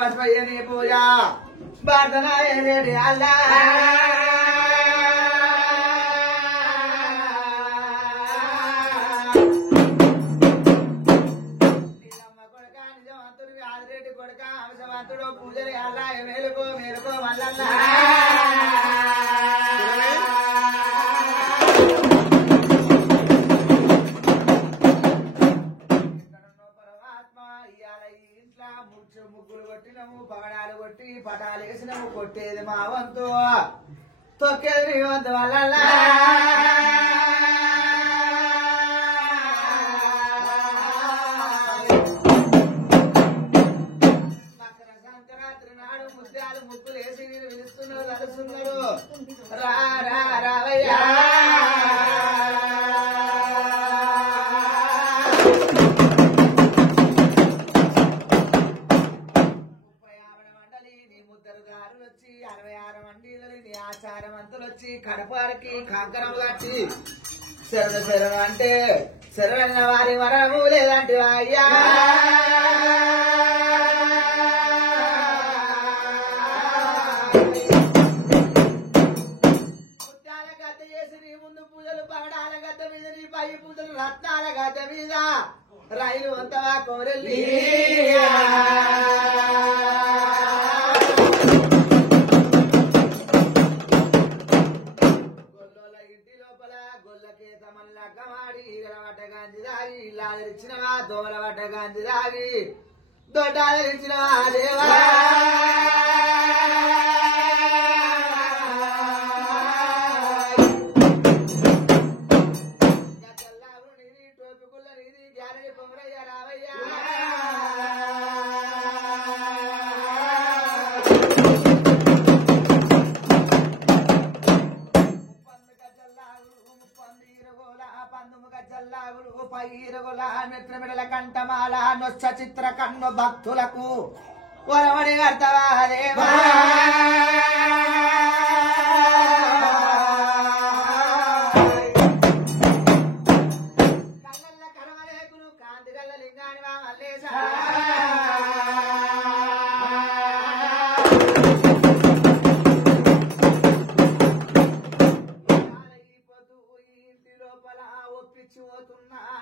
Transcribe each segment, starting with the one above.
బస్మయ్యని పూజ బాధనాయని అల్లా ఆదిరెడ్డి కొడుక అంశవంతుడు పూజలు అల్లా మేలుకో మేలుకో మల్లల్లా ముగ్గులు కొట్టినము పగడాలు కొట్టి పటాలు వేసినము కొట్టేది మా వంతు తొక్కేది మీ వంతు వల్ల మకర సంక్రాంతి నాడు ముద్దాలు ముగ్గులు వేసి మీరు పిలుస్తున్నారు కలుస్తున్నారు రా రా రావయ్యా వచ్చి 66 మండీలని ఆచారవంతులు వచ్చి కడపారికి కంకరం కట్టి శరణ అంటే శరణ వారి వరము లేదంటే అయ్యా ముత్యాల గద్ద చేసి నీ ముందు పూజలు పగడాల గద్ద మీద నీ పై పూజలు రత్నాల గద్ద మీద రైలు అంతవా కోరెల్లి ఇచ్చినవా దోమల పడ్డ గాంధీ దాగి దొడ్డాలు ఇచ్చినవా దేవా టోపికుల్ల నీది గ్యారెంటీ పొంగరయ్య రావయ్యా పైరగొల నెత్రమిడల కంఠమాల నొచ్చ చిత్ర కన్ను భక్తులకు వరమణి కర్తవా దేవా కళ్ళల్ల కరమలేకులు కాంతి కళ్ళ లింగాని వా మల్లేశా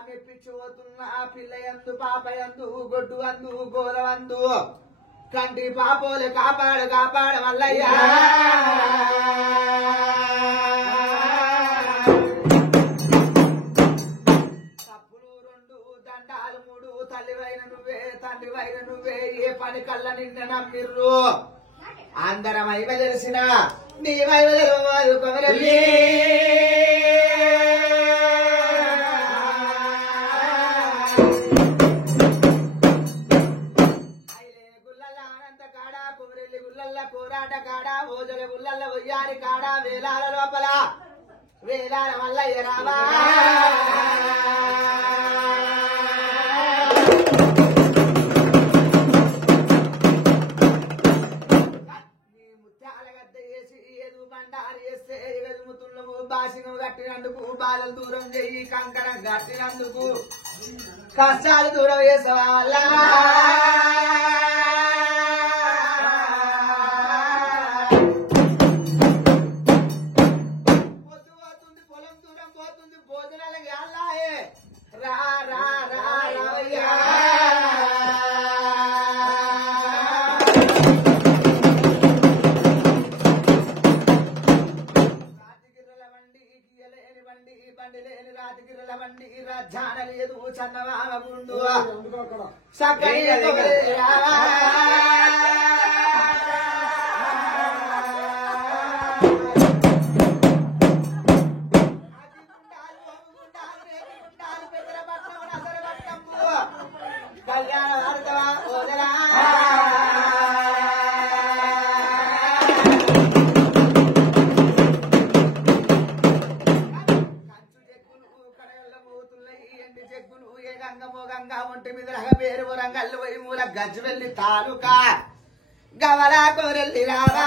మెప్పించిపోతున్నా పిల్లయందు పాపయందు గొడ్డు అందు గోరవందు కంటి పాపోలు కాపాడు కాపాడు మల్లయ్యా తప్పులు 2 దండాలు 3 తల్లివైన నువ్వే తండ్రివైన నువ్వే ఏ పని కళ్ళ నిన్న నమ్మిర్రు అందరం మైవ తెలిసిన నీ మైవ తెలియదు కొమరల్లి కోరాట కాడ ఓజల గుల్లల్ల ఒయ్యారి కాడ వేలాల లోపల వేలాల మల్లయ్య రావా నీ ముత్యాల గద్ద వేసి ఎదు బండారు వేస్తే ఎదుముతున్నవు బాసిను కట్టినందుకు బాధలు దూరం చెయ్యి కంకణం కట్టినందుకు కష్టాలు దూరం చేసవా భోజనాలకి అల్లాయే రా రా రా రావయ్యా రాతిగిర్రల బండి గీయలేని బండి బండి లేని రాతిగిర్రల బండి రాజాన లేదు చందమామ గుండు సక్కని కళ్యాణ వార్తవా ఓదరా కంచు చెక్కులు కడగల్ల పోతున్నాయి ఎండి చెక్కులు ఏ గంగమో గంగా ఒంటి మీద పేరు రంగల్లు పోయి మూల గజ్వెల్లి తాలూకా గవలా కోరెల్లి రావా